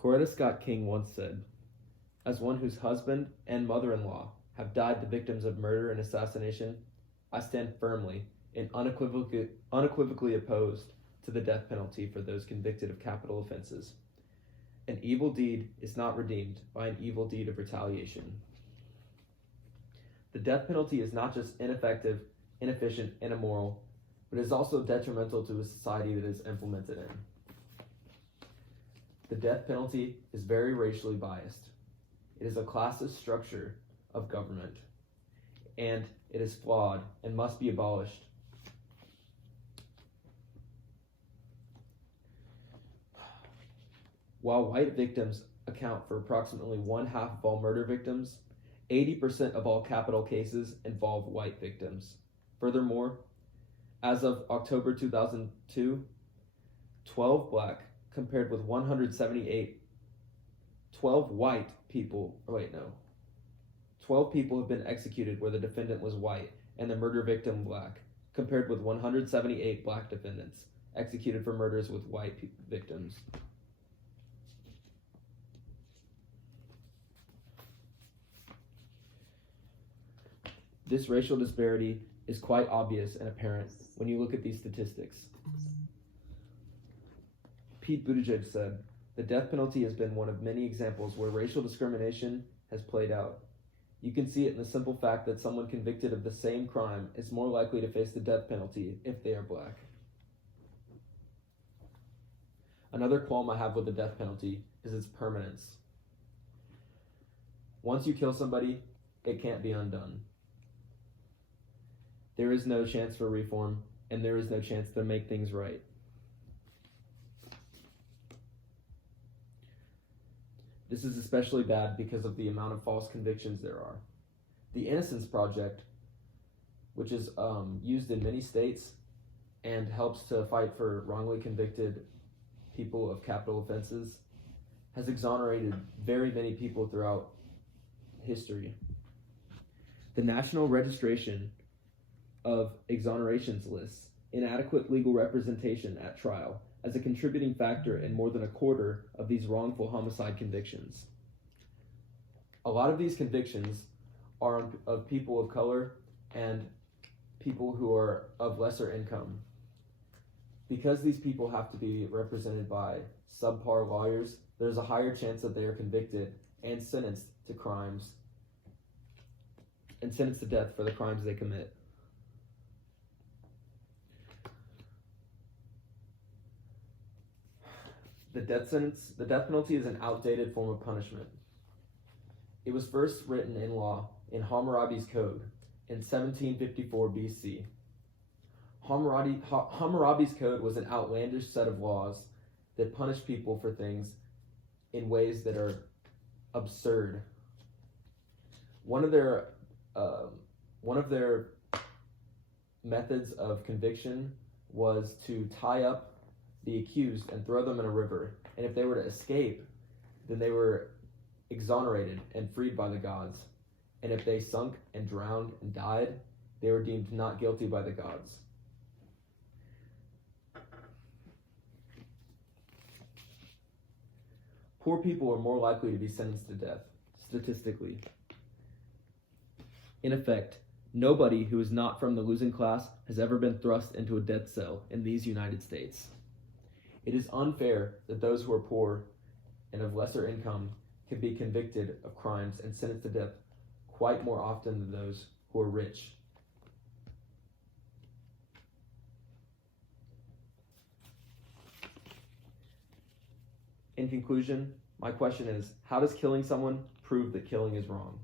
Coretta Scott King once said, "As one whose husband and mother-in-law have died the victims of murder and assassination, I stand firmly and unequivocally opposed to the death penalty for those convicted of capital offenses. An evil deed is not redeemed by an evil deed of retaliation." The death penalty is not just ineffective, inefficient, and immoral, but is also detrimental to a society that is implemented in. The death penalty is very racially biased. It is a classist structure of government, and it is flawed and must be abolished. While white victims account for approximately 1/2 of all murder victims, 80% of all capital cases involve white victims. Furthermore, as of October 2002, 12 black compared with 178, 12 white people, 12 people have been executed where the defendant was white and the murder victim black, compared with 178 black defendants executed for murders with white victims. This racial disparity is quite obvious and apparent when you look at these statistics. Pete Buttigieg said, "The death penalty has been one of many examples where racial discrimination has played out. You can see it in the simple fact that someone convicted of the same crime is more likely to face the death penalty if they are black." Another qualm I have with the death penalty is its permanence. Once you kill somebody, it can't be undone. There is no chance for reform, and there is no chance to make things right. This is especially bad because of the amount of false convictions there are. The Innocence Project, which is used in many states and helps to fight for wrongly convicted people of capital offenses, has exonerated very many people throughout history. The National Registration of Exonerations lists inadequate legal representation at trial as a contributing factor in more than 1/4 of these wrongful homicide convictions. A lot of these convictions are of people of color and people who are of lesser income. Because these people have to be represented by subpar lawyers, there's a higher chance that they are convicted and sentenced to crimes and sentenced to death for the crimes they commit. The death penalty is an outdated form of punishment. It was first written in law in Hammurabi's Code in 1754 BC. Hammurabi's Code was an outlandish set of laws that punished people for things in ways that are absurd. One of their methods of conviction was to tie up the accused and throw them in a river, and if they were to escape, then they were exonerated and freed by the gods, and if they sunk and drowned and died, they were deemed not guilty by the gods. Poor people are more likely to be sentenced to death, statistically. In effect, nobody who is not from the losing class has ever been thrust into a death cell in these United States. It is unfair that those who are poor and of lesser income can be convicted of crimes and sentenced to death quite more often than those who are rich. In conclusion, my question is, how does killing someone prove that killing is wrong?